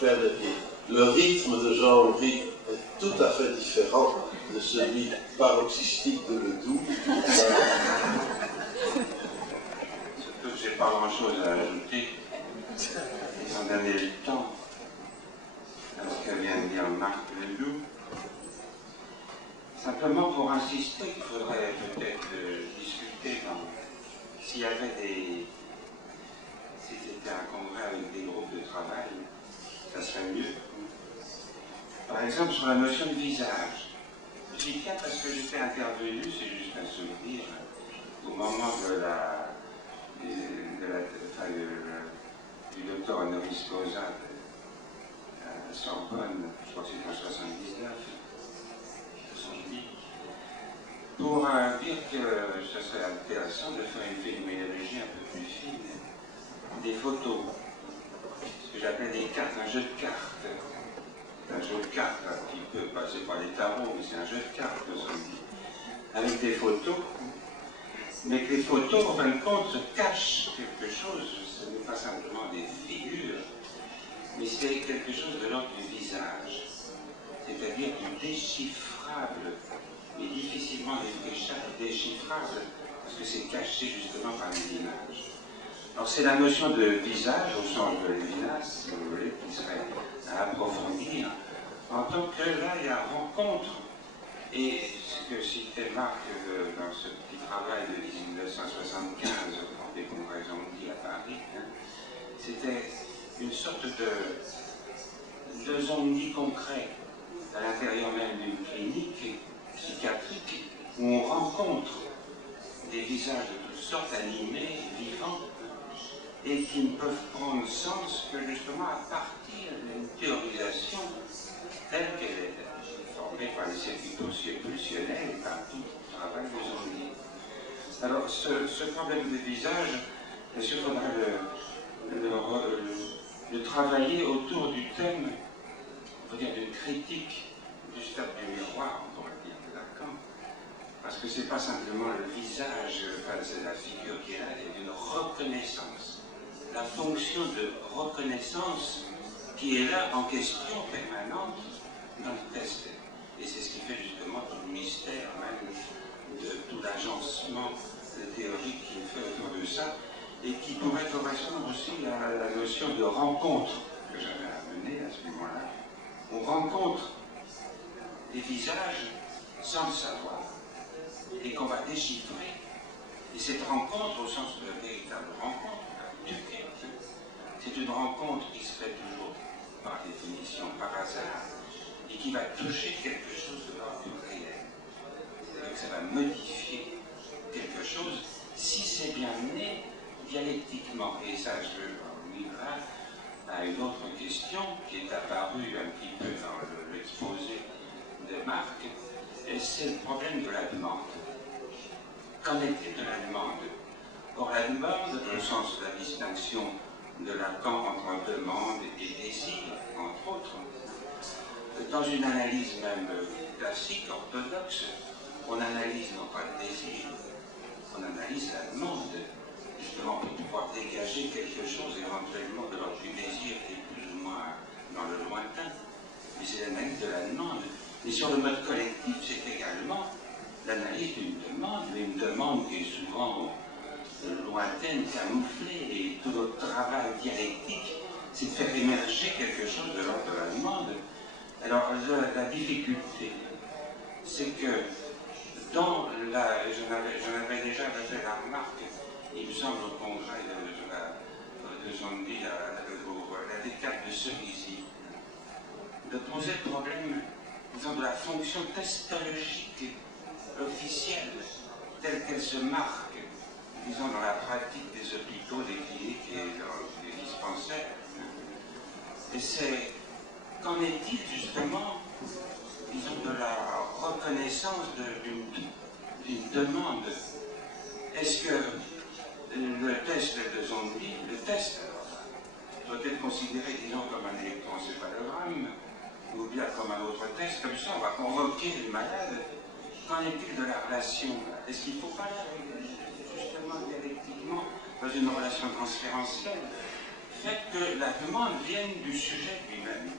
perdent le pied. Le rythme de Jean-Henri est tout à fait différent de celui paroxystique de Ledoux. Surtout que j'ai pas grand-chose à ajouter, étant donné le temps, à ce que vient de dire Marc Ledoux. Simplement pour insister qu'il faudrait peut-être discuter s'il y avait des... Si c'était un congrès avec des groupes de travail, ça serait mieux. Par exemple, sur la notion de visage. J'y tiens parce que j'étais intervenu, c'est juste un souvenir, au moment du docteur honoris causa à Sorbonne, je crois que c'était en 79, 70, pour dire que ce serait intéressant de faire une phénoménologie un peu plus fine des photos, ce que j'appelle des cartes, un jeu de cartes. Un jeu de cartes qui peut passer par les tarots, mais c'est un jeu de cartes, avec des photos, mais que les photos, en fin de compte, cachent quelque chose. Ce n'est pas simplement des figures, mais c'est quelque chose de l'ordre du visage, c'est-à-dire du déchiffrable, mais difficilement déchiffrable, parce que c'est caché justement par les images. Alors c'est la notion de visage, au sens de Lévinas, si vous voulez, qui serait à approfondir, en tant que là, il y a rencontre, et ce que citait Marc dans ce petit travail de 1975, des congrès Zombie à Paris, hein, c'était une sorte de zombie concret à l'intérieur même d'une clinique psychiatrique où on rencontre des visages de toutes sortes animés, vivants, et qui ne peuvent prendre sens que justement à partir d'une théorisation telle qu'elle est formée par les circuits pulsionnels et par tout le travail de Zombie. Alors ce problème de visage, bien sûr, il faudra le travailler autour du thème, on peut dire d'une critique du stade du miroir, on pourrait dire, de Lacan. Parce que ce n'est pas simplement le visage, enfin, c'est la figure qui est là, il y a une reconnaissance. La fonction de reconnaissance qui est là en question permanente dans le test. Et c'est ce qui fait justement tout le mystère même de tout l'agencement théorique qu'il fait autour de ça et qui pourrait correspondre aussi à la notion de rencontre que j'avais amenée à ce moment-là. On rencontre des visages sans le savoir et qu'on va déchiffrer. Et cette rencontre, au sens de la véritable rencontre, c'est une rencontre qui se fait toujours par définition, par hasard, et qui va toucher quelque chose de l'ordre du réel. C'est-à-dire que ça va modifier quelque chose si c'est bien mené dialectiquement. Et ça, je reviendrai à une autre question qui est apparue un petit peu dans l'exposé de Marc, et c'est le problème de la demande. Qu'en est-il de la demande? Or, la demande, au sens de la distinction de Lacan entre demande et désir, entre autres, dans une analyse même classique, orthodoxe, on analyse non pas le désir, on analyse la demande, justement pour pouvoir dégager quelque chose éventuellement de l'ordre du désir qui est plus ou moins dans le lointain, mais c'est l'analyse de la demande. Et sur le mode collectif, c'est également l'analyse d'une demande, mais une demande qui est souvent lointaine, camouflée, et tout notre travail dialectique, c'est de faire émerger quelque chose de l'ordre de la demande. Alors, la difficulté, c'est que dans la... J'en avais déjà fait la remarque, il me semble, au congrès de Zombie, la décade de Cerisy, de poser le problème, disons, de la fonction testologique officielle, telle qu'elle se marque, disons, dans la pratique des hôpitaux, des cliniques et dans les dispensaires. Et c'est, qu'en est-il justement, disons, de la reconnaissance d'une demande? Est-ce que le test de Zombie, le test, doit être considéré, disons, comme un électroencéphalogramme, ou bien comme un autre test, comme ça, on va convoquer le malade. Qu'en est-il de la relation? Est-ce qu'il ne faut pas, justement, dialectiquement, dans une relation transférentielle, fait que la demande vienne du sujet lui-même.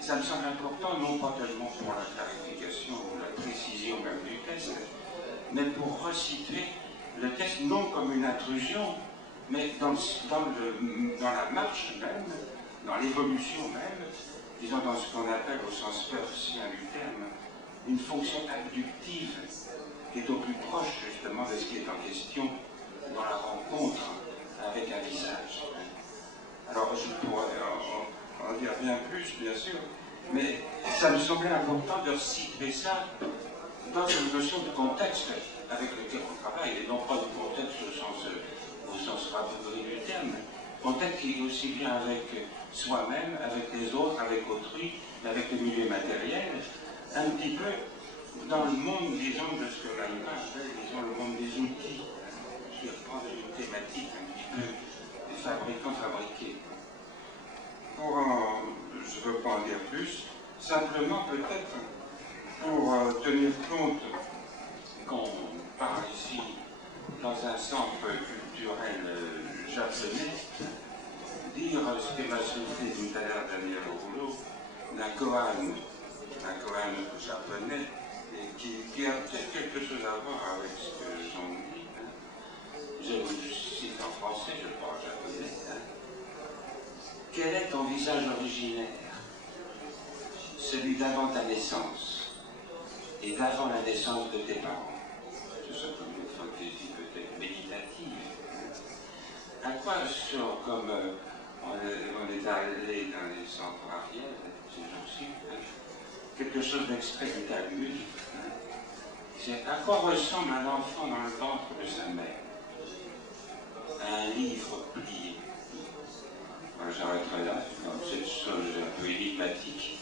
Ça me semble important, non pas tellement pour la clarification ou la précision même du texte, mais pour resituer le texte non comme une intrusion, mais dans la marche même, dans l'évolution même, disons dans ce qu'on appelle au sens peircien du terme, une fonction abductive qui est au plus proche justement de ce qui est en question dans la rencontre avec un visage. Alors je pourrais en dire bien plus, bien sûr, mais ça me semblait important de situer ça dans une notion de contexte avec lequel on travaille, et non pas du contexte au sens rabougri du terme, contexte qui est aussi bien avec soi-même, avec les autres, avec autrui, avec le milieu matériel, un petit peu dans le monde, disons, de ce que Lacan appelle, disons, le monde des outils, qui reprend une thématique un petit peu des fabricants fabriqués. Je ne veux pas en dire plus, simplement peut-être pour tenir compte qu'on parle ici dans un centre culturel japonais, dire ce que m'a soufflé tout à l'heure Daniel Rouleau, d'un koan japonais, et qui a peut-être quelque chose à voir avec ce que j'en dis. Je vous cite en français, je parle japonais. Quel est ton visage originaire? Celui d'avant ta naissance et d'avant la naissance de tes parents. C'est ça comme une fantaisie peut-être méditative. À quoi sur comme on est allé dans les centres arrière ces jours-ci, quelque chose d'extrait du Talmud. C'est à quoi ressemble un enfant dans le ventre de sa mère? Un livre plié. J'arrêterai là, dans cette chose un peu énigmatique.